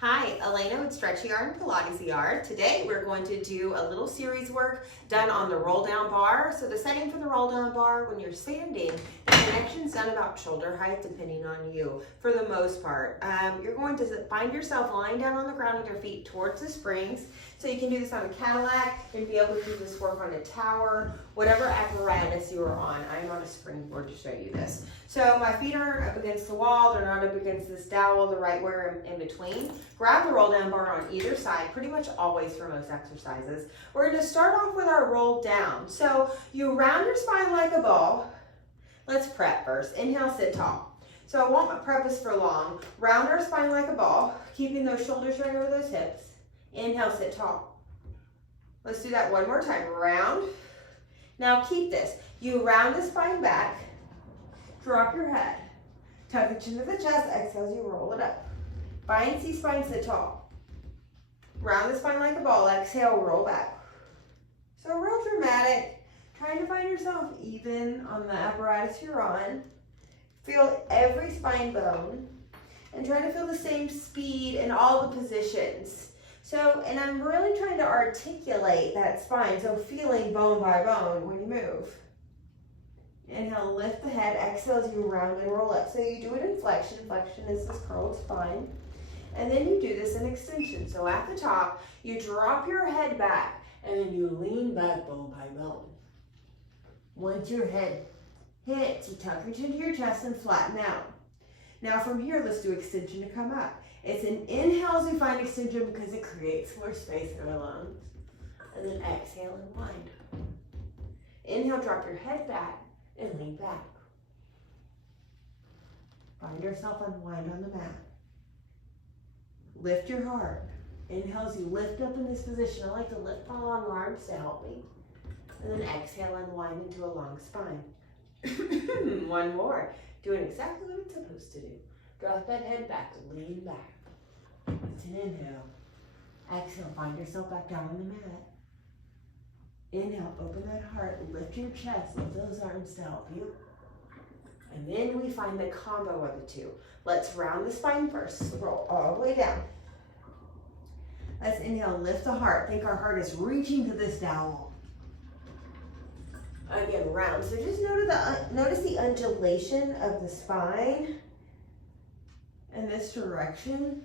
Hi, Elena with Stretchy Yarn Pilates Yard. Today we're going to do a little series work done on the roll down bar. So the setting for the roll down bar, when you're standing, the connection's done about shoulder height depending on you for the most part. You're going to find yourself lying down on the ground with your feet towards the springs. So you can do this on a Cadillac and be able to do this work on a tower, whatever apparatus you are on. I'm on a springboard to show you this. So my feet aren't up against the wall, they're not up against this dowel, they're right where I'm in between. Grab the roll down bar on either side, pretty much always for most exercises. We're going to start off with our roll down. So you round your spine like a ball. Let's prep first. Inhale, sit tall. So I want my prep is for long. Round our spine like a ball, keeping those shoulders right over those hips. Inhale, sit tall. Let's do that one more time. Round. Now keep this. You round the spine back, drop your head, tuck the chin to the chest, exhale as you roll it up. Find C-spine, sit tall. Round the spine like a ball, exhale, roll back. So real dramatic, trying to find yourself even on the apparatus you're on. Feel every spine bone and try to feel the same speed in all the positions. So, and I'm really trying to articulate that spine, so feeling bone by bone when you move. Inhale, lift the head, exhale as you round and roll up. So you do it in flexion. Flexion is this curled spine. And then you do this in extension. So at the top, you drop your head back, and then you lean back bone by bone. Once your head hits, you tuck your chin to your chest and flatten out. Now from here, let's do extension to come up. It's an inhale as we find extension because it creates more space in our lungs. And then exhale and wind. Inhale, drop your head back and lean back. Find yourself unwind on the mat. Lift your heart. Inhale as you lift up in this position. I like to lift my long arms to help me. And then exhale, unwind into a long spine. One more. Doing exactly what it's supposed to do. Drop that head back, lean back. It's an inhale. Exhale, find yourself back down on the mat. Inhale, open that heart, lift your chest, lift those arms to help you. And then we find the combo of the two. Let's round the spine first. Roll all the way down. Let's inhale, lift the heart. Think our heart is reaching to this dowel. Again, round. So just notice the undulation of the spine in this direction.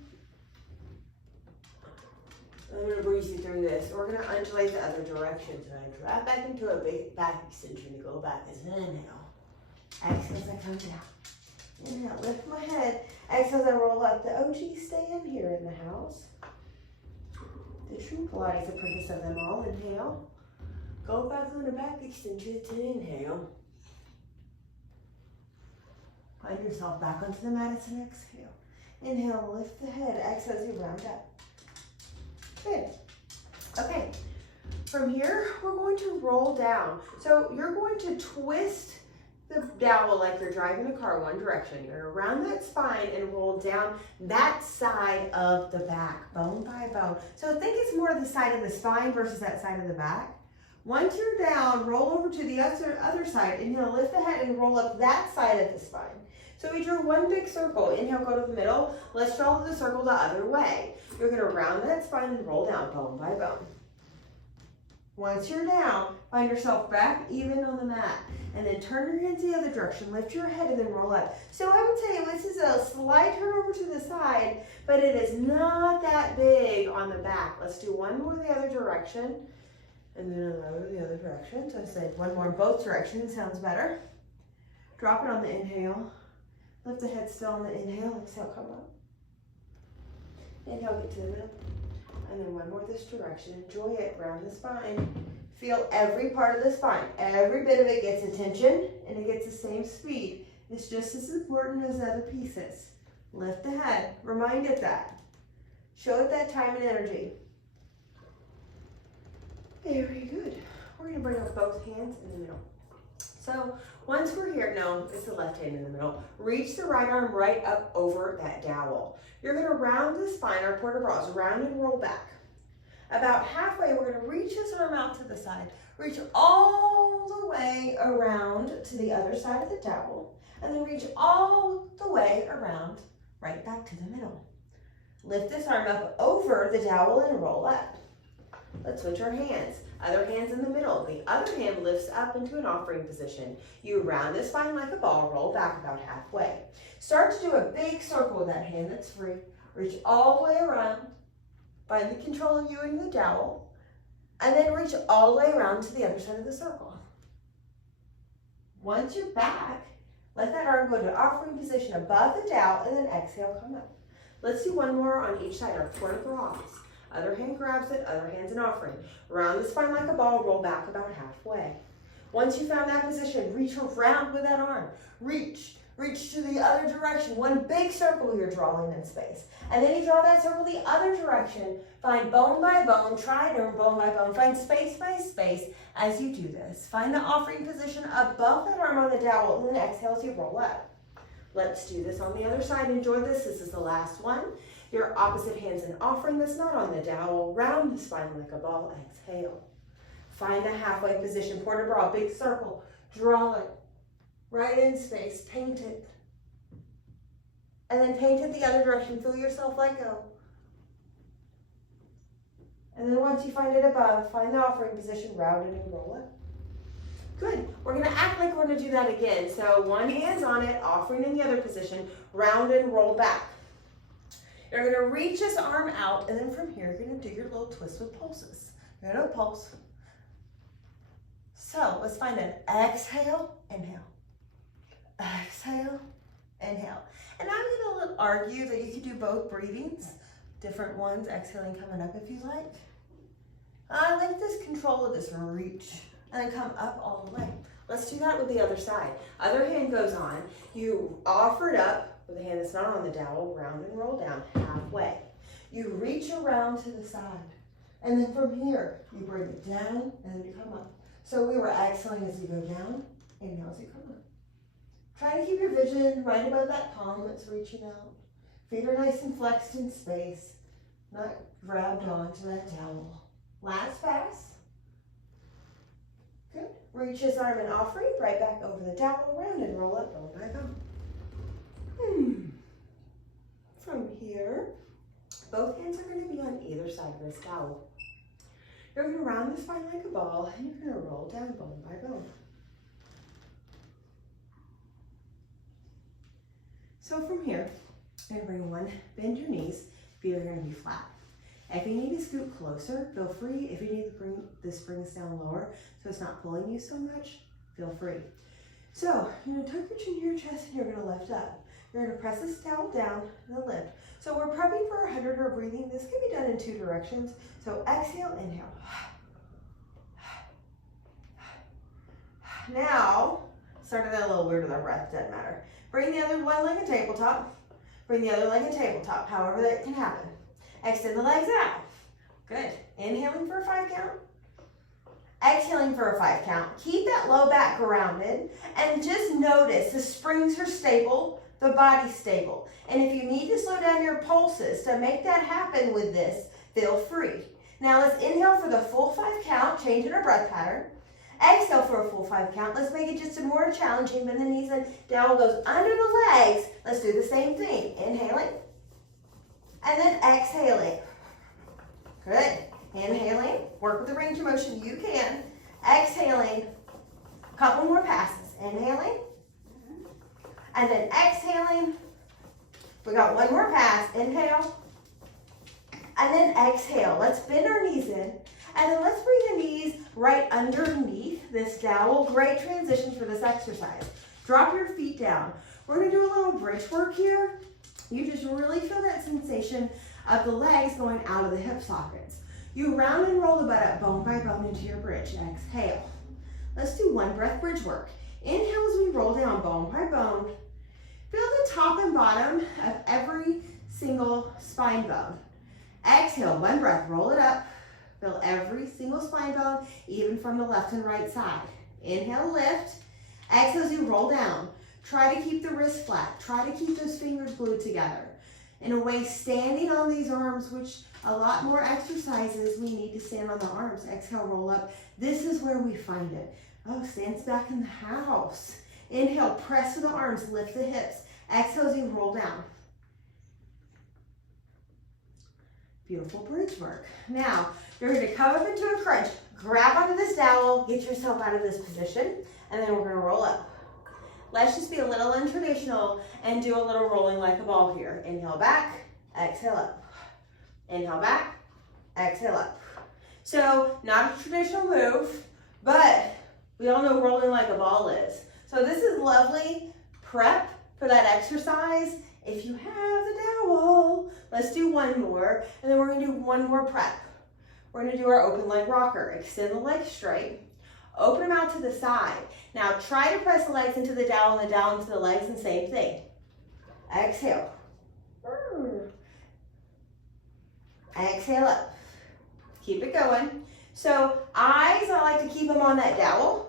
I'm going to breeze you through this. We're going to undulate the other direction. So I drop back into a big back extension to go back as an inhale. Exhale as I come down. Inhale, lift my head. Exhale as I roll up. The OGs stay in here in the house. The true Pilates apprentice of them all. Inhale. Go back on the back extension to inhale. Find yourself back onto the mat as an exhale. Inhale, lift the head. Exhale as you round up. Good. Okay. From here, we're going to roll down. So you're going to twist the dowel like you're driving a car one direction. You're going to round that spine and roll down that side of the back, bone by bone. So think it's more the side of the spine versus that side of the back. Once you're down, roll over to the other side. Inhale, lift the head and roll up that side of the spine. So we drew one big circle. Inhale, go to the middle. Let's draw the circle the other way. You're going to round that spine and roll down bone by bone. Once you're down, find yourself back even on the mat. And then turn your hands the other direction. Lift your head and then roll up. So I would say this is a slight turn over to the side, but it is not that big on the back. Let's do one more the other direction. And then another the other direction. So I said one more in both directions. Sounds better. Drop it on the inhale. Lift the head still on the inhale. Exhale, come up. Inhale, get to the middle. And then one more this direction. Enjoy it. Round the spine. Feel every part of the spine. Every bit of it gets attention and it gets the same speed. It's just as important as the other pieces. Lift the head. Remind it that. Show it that time and energy. Very good. We're going to bring up both hands in the middle. So once we're here, no, it's the left hand in the middle. Reach the right arm right up over that dowel. You're going to round the spine, our port de bras, round and roll back. About halfway, we're going to reach this arm out to the side. Reach all the way around to the other side of the dowel. And then reach all the way around right back to the middle. Lift this arm up over the dowel and roll up. Let's switch our hands. Other hand's in the middle. The other hand lifts up into an offering position. You round the spine like a ball, roll back about halfway. Start to do a big circle with that hand that's free. Reach all the way around. Find the control of you and the dowel. And then reach all the way around to the other side of the circle. Once you're back, let that arm go to offering position above the dowel and then exhale, come up. Let's do one more on each side, our port de bras. Other hand grabs it, other hand's an offering. Round the spine like a ball, roll back about halfway. Once you found that position, reach around with that arm. Reach to the other direction. One big circle you're drawing in space. And then you draw that circle the other direction. Find bone by bone, trident, bone by bone. Find space by space as you do this. Find the offering position above that arm on the dowel and then exhale as you roll up. Let's do this on the other side. Enjoy this. This is the last one. Your opposite hand's an offering that's not on the dowel. Round the spine like a ball. Exhale. Find the halfway position. Port de bras, big circle. Draw it. Right in space. Paint it. And then paint it the other direction. Feel yourself let go. And then once you find it above, find the offering position. Round it and roll it. Good. We're going to act like we're going to do that again. So one hand's on it, offering in the other position. Round and roll back. You're going to reach this arm out, and then from here, you're going to do your little twist with pulses. You're going to pulse. So let's find an exhale, inhale. Exhale, inhale. And I'm going to argue that you can do both breathings, different ones, exhaling, coming up if you like. I like this control of this reach, and then come up all the way. Let's do that with the other side. Other hand goes on. You offer it up. With a hand that's not on the dowel, round and roll down halfway. You reach around to the side. And then from here, you bring it down and then you come up. So we were exhaling as you go down, inhale as you come up. Try to keep your vision right above that palm that's reaching out. Feet are nice and flexed in space, not grabbed onto that dowel. Last pass. Good. Reach this arm and offering, right back over the dowel, round and roll up, bone by bone. From here, both hands are going to be on either side of this dowel. You're going to round the spine like a ball, and you're going to roll down bone by bone. So from here, you're going to bring one, bend your knees, feet are going to be flat. If you need to scoot closer, feel free. If you need to bring the springs down lower so it's not pulling you so much, feel free. So you're going to tuck your chin to your chest and you're going to lift up. You're going to press this towel down and then lift. So we're prepping for our 100 or breathing. This can be done in 2 directions. So exhale, inhale. Now, started that a little weird with our breath, doesn't matter. Bring the other one leg in tabletop. Bring the other leg in tabletop, however that can happen. Extend the legs out. Good. Inhaling for a 5 count. Exhaling for a 5 count. Keep that low back grounded and just notice the springs are stable, the body's stable. And if you need to slow down your pulses to make that happen with this, feel free. Now let's inhale for the full 5 count, changing our breath pattern. Exhale for a full 5 count. Let's make it just more challenging. Bend the knees and down goes under the legs. Let's do the same thing. Inhaling. And then exhaling. Good. Inhaling. Work with the range of motion you can. Exhaling. A couple more passes. Inhaling. And then exhaling. We got one more pass. Inhale. And then exhale. Let's bend our knees in. And then let's bring the knees right underneath this dowel. Great transitions for this exercise. Drop your feet down. We're going to do a little bridge work here. You just really feel that sensation of the legs going out of the hip sockets. You round and roll the butt up bone by bone into your bridge. Exhale. Let's do one breath bridge work. Inhale as we roll down bone by bone. Feel the top and bottom of every single spine bone. Exhale, one breath, roll it up. Feel every single spine bone, even from the left and right side. Inhale, lift. Exhale as you roll down. Try to keep the wrists flat. Try to keep those fingers glued together. In a way, standing on these arms, which a lot more exercises, we need to stand on the arms. Exhale, roll up. This is where we find it. Oh, stands back in the house. Inhale, press to the arms, lift the hips. Exhale as you roll down. Beautiful bridge work. Now, you're going to come up into a crunch. Grab onto this dowel, get yourself out of this position, and then we're going to roll up. Let's just be a little untraditional and do a little rolling like a ball here. Inhale back, exhale up. Inhale back, exhale up. So, not a traditional move, but we all know rolling like a ball is. So this is lovely prep for that exercise. If you have the dowel, let's do one more, and then we're gonna do one more prep. We're gonna do our open leg rocker. Extend the legs straight, open them out to the side. Now try to press the legs into the dowel and the dowel into the legs, and same thing. Exhale. Exhale up. Keep it going. So eyes, I like to keep them on that dowel.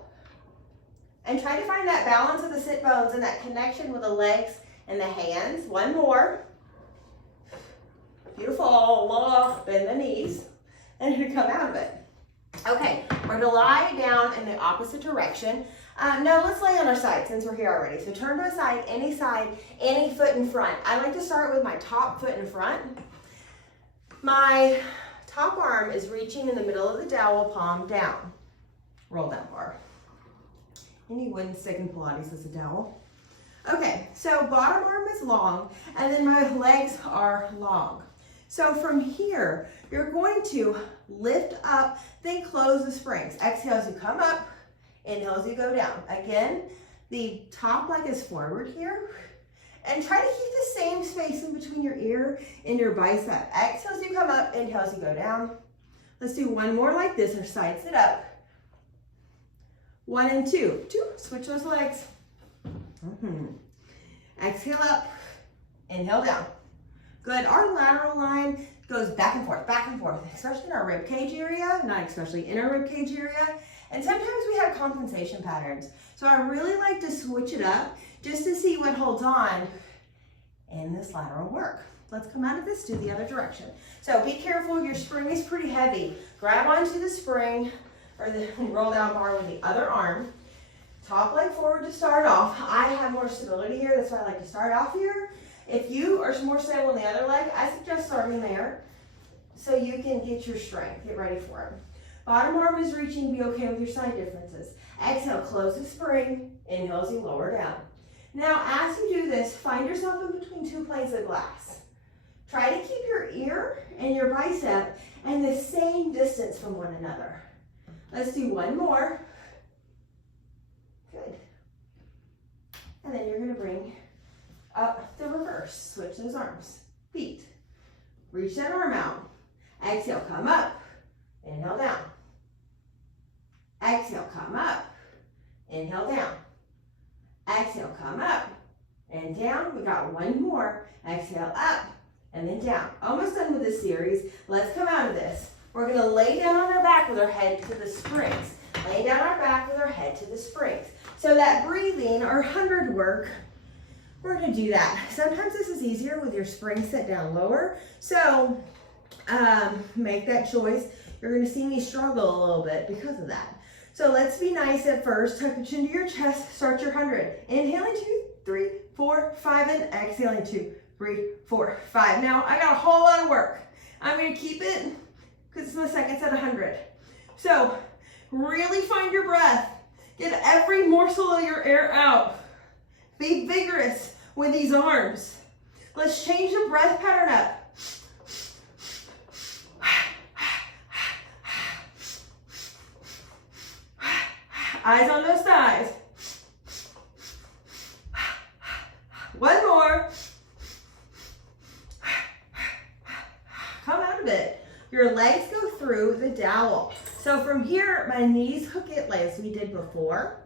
And try to find that balance of the sit bones and that connection with the legs and the hands. One more. Beautiful. Bend the knees. And you're gonna come out of it. Okay, we're gonna lie down in the opposite direction. Now let's lay on our side since we're here already. So turn to a side, any foot in front. I like to start with my top foot in front. My top arm is reaching in the middle of the dowel, palm down. Roll down bar. Any wooden stick in Pilates is a dowel. Okay, so bottom arm is long, and then my legs are long. So from here, you're going to lift up, then close the springs. Exhale as you come up, inhale as you go down. Again, the top leg is forward here, and try to keep the same space in between your ear and your bicep. Exhale as you come up, inhale as you go down. Let's do one more like this, or side sit up. 1 and 2. Switch those legs. Exhale up, inhale down. Good. Our lateral line goes back and forth, especially in our rib cage area, not especially in our rib cage area. And sometimes we have compensation patterns. So I really like to switch it up just to see what holds on in this lateral work. Let's come out of this, do the other direction. So be careful, your spring is pretty heavy. Grab onto the spring or the roll down bar with the other arm. Top leg forward to start off. I have more stability here, that's why I like to start off here. If you are more stable in the other leg, I suggest starting there so you can get your strength, get ready for it. Bottom arm is reaching, be okay with your side differences. Exhale, close the spring, inhale as you lower down. Now, as you do this, find yourself in between two planes of glass. Try to keep your ear and your bicep in the same distance from one another. Let's do one more. Good. And then you're gonna bring up the reverse. Switch those arms. Feet. Reach that arm out. Exhale, come up. Inhale down. Exhale, come up. Inhale down. Exhale, come up and down. We got one more. Exhale, up and then down. Almost done with this series. Let's come out of this. We're gonna lay down on our back with our head to the springs. Lay down our back with our head to the springs. So that breathing or 100 work, we're gonna do that. Sometimes this is easier with your springs set down lower. So make that choice. You're gonna see me struggle a little bit because of that. So let's be nice at first. Tuck your chin to your chest, start your 100. Inhaling 2, 3, 4, 5, and exhaling 2, 3, 4, 5. Now I got a whole lot of work. I'm gonna keep it because it's my second set of 100. So really find your breath. Get every morsel of your air out. Be vigorous with these arms. Let's change the breath pattern up. Eyes on those thighs. One more. Come out of it. Your legs go through the dowel. So from here, my knees hook it like as we did before.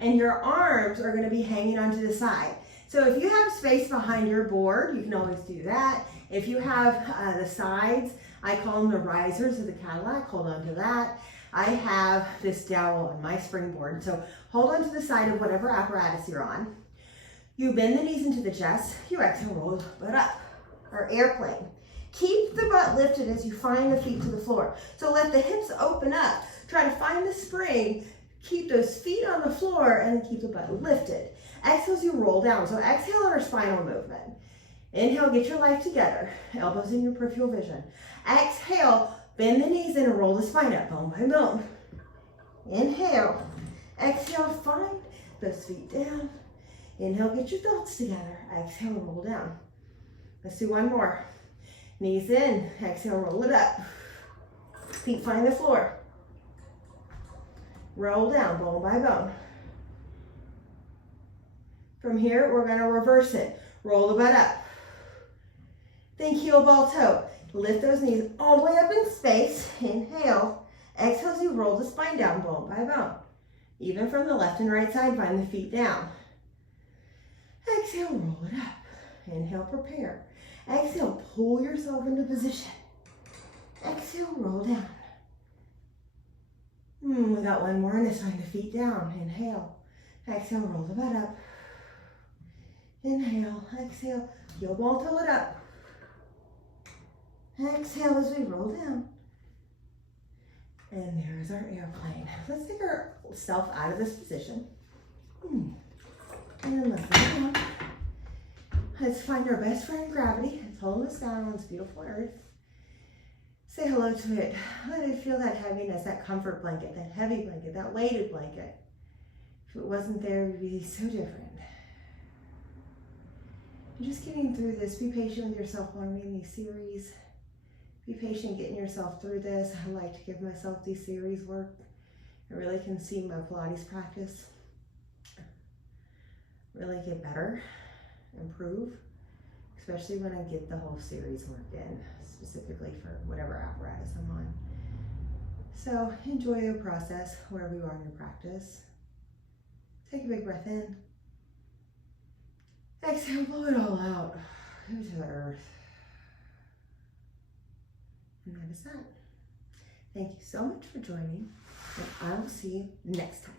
And your arms are going to be hanging onto the side. So if you have space behind your board, you can always do that. If you have the sides, I call them the risers of the Cadillac, hold on to that. I have this dowel on my springboard. So hold on to the side of whatever apparatus you're on. You bend the knees into the chest. You exhale, roll the butt up, or airplane. Keep the butt lifted as you find the feet to the floor. So let the hips open up. Try to find the spring. Keep those feet on the floor and then keep the butt lifted. Exhale as you roll down. So exhale our spinal movement. Inhale, get your life together. Elbows in your peripheral vision. Exhale, bend the knees in and roll the spine up, bone by bone. Inhale. Exhale, find those feet down. Inhale, get your thoughts together. Exhale, roll down. Let's do one more. Knees in. Exhale, roll it up. Feet find the floor. Roll down, bone by bone. From here, we're gonna reverse it. Roll the butt up. Think heel ball toe. Lift those knees all the way up in space. Inhale. Exhale as you roll the spine down, bone by bone. Even from the left and right side, find the feet down. Exhale, roll it up. Inhale, prepare. Exhale, pull yourself into position. Exhale, roll down. We got one more, and this find the feet down. Inhale. Exhale, roll the butt up. Inhale, exhale, heel ball toe it up. Exhale as we roll down. And there's our airplane. Let's take ourselves out of this position. And lift it down. Let's find our best friend, gravity. It's holding us down on this beautiful earth. Say hello to it. Let it feel that heaviness, that comfort blanket, that heavy blanket, that weighted blanket. If it wasn't there, it would be so different. And just getting through this. Be patient with yourself while I'm reading these series. Be patient getting yourself through this. I like to give myself these series work. I really can see my Pilates practice really get better, improve, especially when I get the whole series work in, specifically for whatever apparatus I'm on. So enjoy your process wherever you are in your practice. Take a big breath in. Exhale, blow it all out. Go to the earth. And that is that. Thank you so much for joining, and I will see you next time.